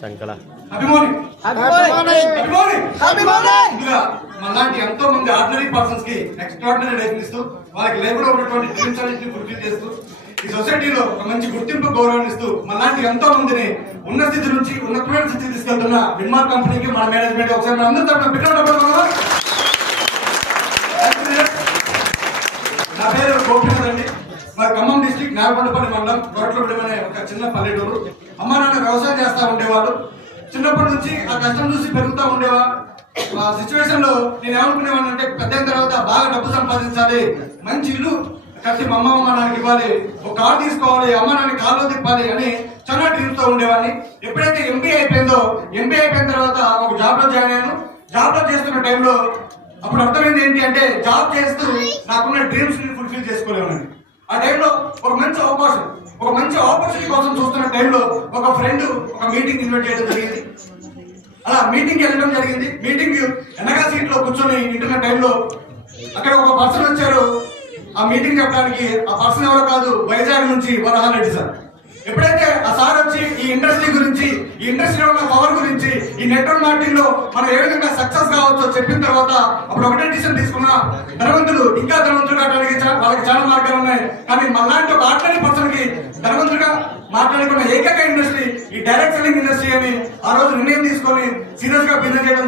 సంకల మనలాంటి ఎంతో మంది ఆర్డినరీ పర్సన్స్ కి ఎక్స్ట్రాడినరీ లైఫ్ ఇస్తూ వాళ్ళకి లైఫ్ లో ఉన్నటువంటి డ్రీమ్స్ అన్నింటినీ ఫుల్ఫిల్ చేస్తూ ఈ సొసైటీలో ఒక మంచి గుర్తింపు గౌరవం ఇస్తూ మనలాంటి ఎంతో మందిని ఉన్న స్థితి నుంచి ఉన్నతమైన స్థితికి తీసుకెళ్తున్న విన్మార్క్ కంపెనీకి మన మేనేజ్మెంట్ ఒకసారి మన అందరూ నా పేరు గోపినాథ్ అండి. మా ఖమ్మం డిస్ట్రిక్ట్ నాగకొండపల్లి మండలం దొరట్లపల్లి అనే ఒక చిన్న పల్లెటూరు. అమ్మ నాన్న వ్యవసాయం చేస్తా ఉండేవాళ్ళు. చిన్నప్పటి నుంచి ఆ కష్టం చూసి పెరుగుతూ ఉండేవా. ఆ సిచ్యువేషన్ లో నేను ఏమనుకునేవాడిని అంటే పెద్ద అయిన తర్వాత బాగా డబ్బు సంపాదించాలి, మంచి ఇల్లు కట్టి మా అమ్మ నాన్నకి ఇవ్వాలి, ఒక కారు తీసుకోవాలి, అమ్మ నాన్న కాళ్ళు తిప్పాలి అని చాలా డ్రీమ్స్ తో ఉండేవాడిని. ఎప్పుడైతే ఎంబీఏ అయిపోయిన తర్వాత ఒక జాబ్ లో జాయిన్ అయ్యాను. జాబ్ లో చేస్తున్న టైంలో అప్పుడు అర్థమైంది ఏంటి అంటే జాబ్ చేస్తూ నాకున్న డ్రీమ్స్ ని ఫుల్ఫిల్ చేసుకోలేమని. ఆ టైంలో ఒక మంచి ఆపర్చునిటీ కోసం చూస్తున్న టైంలో ఒక ఫ్రెండ్ ఒక మీటింగ్ ఇన్వైట్ చేయడం జరిగింది. అలా మీటింగ్ వెళ్ళడం జరిగింది. మీటింగ్ వెనక సీట్ లో కూర్చొని ఇంటున్న టైంలో అక్కడ ఒక పర్సన్ వచ్చారు ఆ మీటింగ్ చెప్పడానికి. ఆ పర్సన్ ఎవరో కాదు, వైజాగ్ నుంచి వరహాల్ రెడ్డి సార్. ఎప్పుడైతే ఆ సార్ వచ్చి ఈ ఇండస్ట్రీ గురించి, ఈ ఇండస్ట్రీలో ఉన్న పవర్ గురించి, ఈ నెట్వర్క్ మార్కెటింగ్ లో మనం ఏ విధంగా సక్సెస్ కావచ్చో చెప్పిన తర్వాత అప్పుడు ఒకటే డిసిషన్ తీసుకున్నా, ధనవంతుడు ఇంకా ధనవంతుడు కావడానికి వాళ్ళకి చాలా మార్గాలు ఉన్నాయి, కానీ మనలాంటి ఒక ఆర్డినరీ పర్సన్ కి ధనవంతుడిగా మాట్లాడుకున్న ఏకైక ఇండస్ట్రీ ఈ డైరెక్ట్ సెల్లింగ్ ఇండస్ట్రీ అని ఆ రోజు నిర్ణయం తీసుకొని సీరియస్ గా బిజినెస్ చేయడం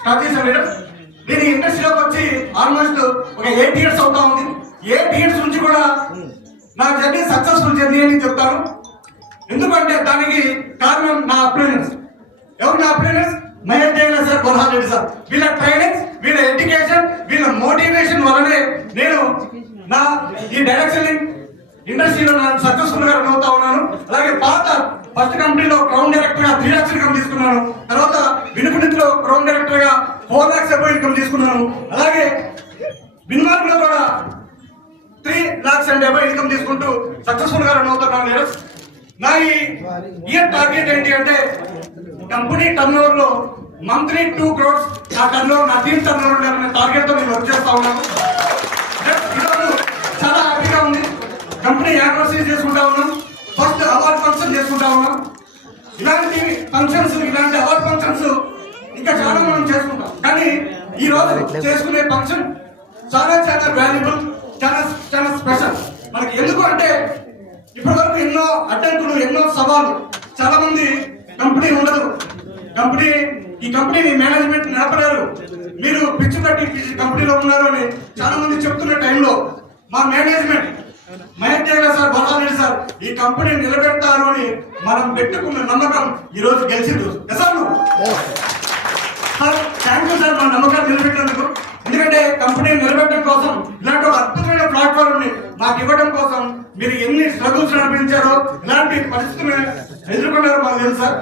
స్టార్ట్ చేశాం లీడర్. దీని ఇండస్ట్రీలోకి వచ్చి ఆల్మోస్ట్ ఒక 8 years అవుతా ఉంది. 8 years నుంచి కూడా నా జర్నీ సక్సెస్ఫుల్ జర్నీ అని చెప్తాను. ఎందుకంటే దానికి కారణం నా అప్లైనెన్స్. ఎవరు నా అప్లైనెన్స్? Mahesh Jaila sir, Varahal Reddy sir. వీళ్ళ ట్రైనింగ్స్, వీళ్ళ ఎడ్యుకేషన్, వీళ్ళ మోటివేషన్ వల్లనే నేను నా ఈ డైరెక్ట్ సెల్లింగ్ ఇండస్ట్రీలో నేను సక్సెస్ఫుల్ గా రన్ అవుతా ఉన్నాను. అలాగే ఫస్ట్ కంపెనీలో క్రౌన్ డైరెక్టర్ గా 3 lakhs ఇన్కమ్ తీసుకున్నాను. తర్వాత వినుపునిధిలో క్రౌన్ డైరెక్టర్ గా 4 lakhs ఇన్కమ్ తీసుకున్నాను. అలాగే విన్మార్క్ లో కూడా 3 lakhs ఇన్కమ్ తీసుకుంటూ సక్సెస్ఫుల్ గా రన్ అవుతున్నాను నేను. నా ఈ ఇయర్ టార్గెట్ ఏంటి అంటే కంపెనీ టర్న్ ఓవర్ లో మంత్లీ 2 crores నా టర్న్ ఓవర్, నా టీమ్ టర్న్ ఓవర్ ఉండాలనే టార్గెట్ తో నేను వర్క్ చేస్తా ఉన్నాను. ఈరోజు చాలా హ్యాపీగా ఉంది. కంపెనీ యానివర్సరీ చేసుకుంటా ఉన్నాం, ఫస్ట్ అవార్డ్ ఫంక్షన్ చేసుకుంటా ఉన్నాం. ఇలాంటి ఫంక్షన్స్, ఇలాంటి అవార్డ్ ఫంక్షన్స్ ఇంకా చాలా మనం చేసుకుంటాం, కానీ ఈ రోజు చేసుకునే ఫంక్షన్ చాలా చాలా వాల్యుబుల్, చాలా స్పెషల్ మనకి. ఎందుకు అంటే ఇప్పటి వరకు ఎన్నో అడ్డంకులు, ఎన్నో సవాళ్ళు. చాలా మంది కంపెనీ ఉండదు, ఈ కంపెనీని మేనేజ్మెంట్ నడపలేరు, మీరు పిచ్చి కట్టి కంపెనీలో ఉన్నారు అని చాలా మంది చెప్తున్న టైంలో మా management Mahesh Jaila sir, Varahal Reddy sir ఈ కంపెనీ నిలబెడతారు అని మనం పెట్టుకున్న నమ్మకం ఈ రోజు గెలిచింది సార్. థ్యాంక్ యూ సార్, మన నమ్మకాన్ని నిలబెట్టినందుకు. ఎందుకంటే కంపెనీని నిలబెట్టడం కోసం ఇలాంటి ఒక అద్భుతమైన ప్లాట్ఫామ్ ని నాకు ఇవ్వడం కోసం మీరు ఎన్ని స్ట్రగుల్స్ నడిపించారో, ఇలాంటి పరిస్థితులు ఎదుర్కొన్నారో మాకు తెలుసు సార్.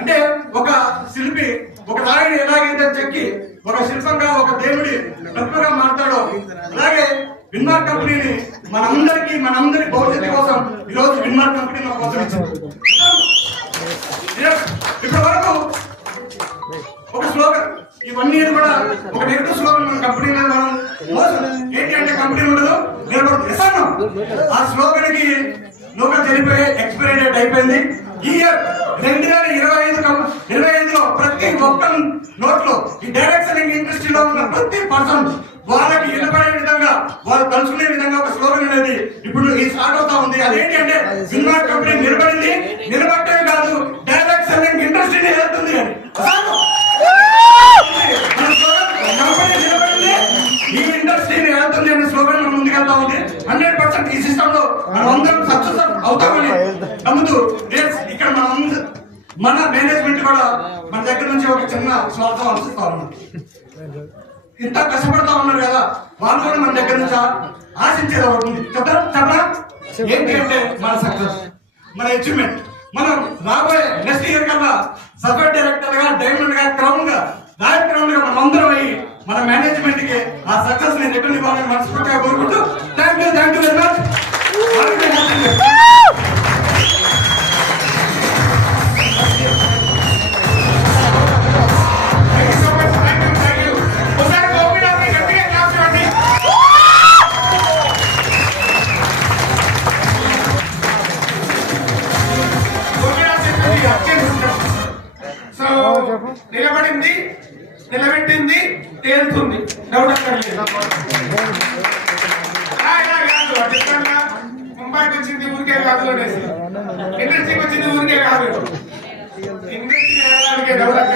అంటే ఒక శిల్పి ఒక రాయిని ఎలాగైతే చెక్కి ఒక శిల్పంగా, ఒక దేవుడి ప్రతిభగా మారుతాడో, అలాగే విన్మార్క్ కంపెనీని మనందరి భవిష్యత్తు కోసం ఈ రోజు విన్మార్క్ కంపెనీ మా కోసం ఇచ్చింది. ఇప్పటి వరకు ఒక స్లోగన్, ఈ 1 year కూడా ఒక నెగిటివ్ స్లోగన్ మన కంపెనీ మనం ఏంటి అంటే కంపెనీ ఉండదు నిలబడుతుంది. ఆ స్లోగన్ కి లోకల్ చనిపోయే ఎక్స్పైరీ డేట్ అయిపోయింది. ఈ ఇయర్ 2025లో ప్రతి ఒక్క నోట్లో ఈ డైరెక్ట్ సెల్లింగ్ ఇండస్ట్రీలో ఉన్న ప్రతి పర్సన్ వాళ్ళకి నిలబడే విధంగా, వాళ్ళు తలుచుకునే విధంగా ఒక స్లోగన్ అనేది ఇప్పుడు ఈ స్టార్ట్ అవుతా ఉంది. అదేంటి అంటే విన్మార్క్ కంపెనీ నిలబడింది, నిలబట్టే కాదు డైరెక్ట్ సెల్లింగ్ ఇండస్ట్రీని వెళ్తుంది అని. ఈ ఇండస్ట్రీని వెళ్తుంది అనే స్లోగన్ మనం ముందుకెళ్తా ఉంది. 100% ఈ సిస్టమ్ లో మనం అందరం సక్సెస్ అవుతామని నమ్ముతూ ఇక్కడ మన మేనేజ్మెంట్ కూడా మన దగ్గర నుంచి ఒక చిన్న స్వార్థం ఆలోచిస్తా ఉన్నాం. ఇంత కష్టపడతా ఉన్నారు కదా, వాళ్ళు కూడా మన దగ్గర నుంచి ఆశించేది ఒకటి ఉంది. చెప్పరా ఏంటి అంటే మన సక్సెస్, మన అచీవ్మెంట్. మనం రాబోయే నెక్స్ట్ ఇయర్ కల్లా సబ్ డైరెక్టర్ గా, డైమండ్ గా, క్రౌన్ గా, రాయల్ క్రౌన్ గా మనం అందరం అయ్యి మన మేనేజ్మెంట్ కి ఆ సక్సెస్ ని రిటర్న్ ఇవ్వాలని మనస్ఫూర్తిగా కోరుకుంటూ థ్యాంక్ యూ వెరీ మచ్. అందులోనేసి ఇండస్ట్రీకి వచ్చింది ఊరికే కాదు, ఇండస్ట్రీ వెళ్ళడానికి డెవలప్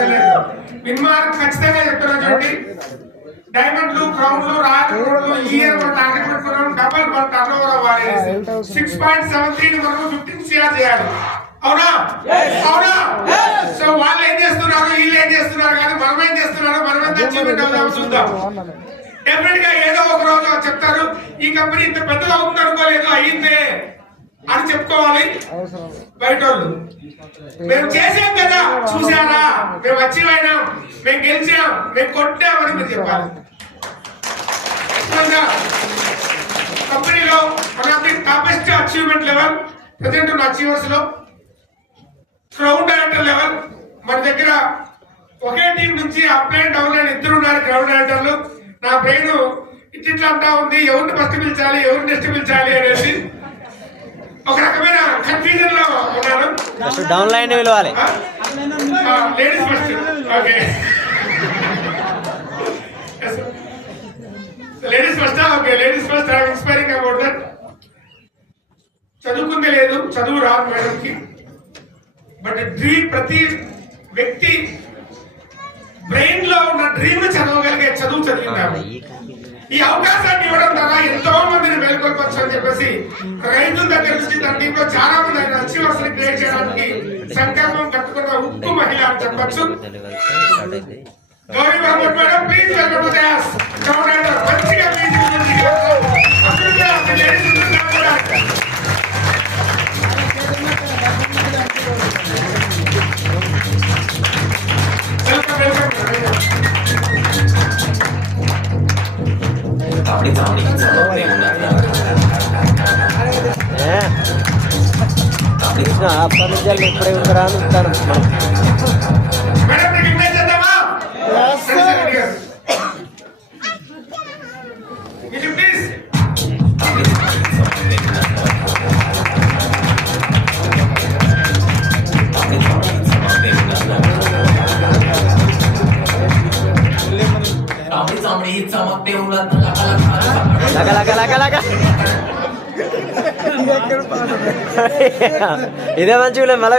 మిన్మార్క్ ఖచ్చితంగా చెప్తున్నా చూడండి. డైమండ్లు, క్రౌన్లు, రాయలు ఈ ఇయర్ మనం టార్గెట్ పెట్టుకున్నాం. డబల్ మన టర్న్ ఓవర్ అవ్వాలి. 6.73 వరకు 15 CR చేయాలి. అవునా అవునా? సో వాళ్ళు ఏం చేస్తున్నారు, వీళ్ళు ఏం చేస్తున్నారు, కానీ మనం ఏం చేస్తున్నారు, మనం ఎంత అచీవ్మెంట్ అవుతామో చూద్దాం. డెఫినెట్ గా ఏదో ఒక రోజు చెప్తారు ఈ కంపెనీ ఇంత పెద్దగా అవుతుంది అనుకోలేదు, అయ్యిందే అని చెప్పుకోవాలి బయట వాళ్ళు. మేము చేసాం కదా, చూసారా, మేము అచీవ్ అయినాం, మేము గెలిచాం, మేము కొట్టామని మీరు చెప్పాలి. కంపెనీలో one of the toppest achievement level present ఉన్న అచీవర్స్ లో క్రౌడ్ డైరెక్టర్ లెవెల్ మన దగ్గర ఒకే టీం నుంచి అప్ అండ్ డౌన్ అని ఇద్దరు ఉన్నారు క్రౌడ్ డైరెక్టర్లు. నా బ్రెయిన్ ఇట్లా అంటా ఉంది, ఎవరిని ఫస్ట్ పిలిచాలి, ఎవరిని నెక్స్ట్ పిలిచాలి అనేసి ఒక రకమైన కన్ఫ్యూజన్ లో ఉన్నాను. డౌన్ లైన్ పిలవాలి, ladies first. Okay, ladies first. Okay, ladies first. I'm inspiring about that. చదువుకుందే లేదు, చదువు రాదు మేడం కి, బట్ డ్రీమ్ ప్రతి వ్యక్తి బ్రెయిన్ లో ఉన్న డ్రీమ్ చదవగలిగే చదువు చదివినారు. ఈ అవకాశాన్ని ఇవ్వడం ద్వారా ఎంతో మందిని మేల్కొల్పొచ్చు అని చెప్పేసి రైతుల దగ్గర నుంచి తన టీంలో చాలా మంది ఆయన అచీవర్స్ ని క్రియేట్ చేయడానికి సంకల్పం కట్టుకున్న ఉక్కు మహిళ అని చెప్పచ్చు. Gauri Mohammed madam, please welcome to the house. మంచిగా అప్పటి నుంచి ఇప్పుడే ఉంటారా అని ఉంటాను. ఇదే మంచిగా మళ్ళీ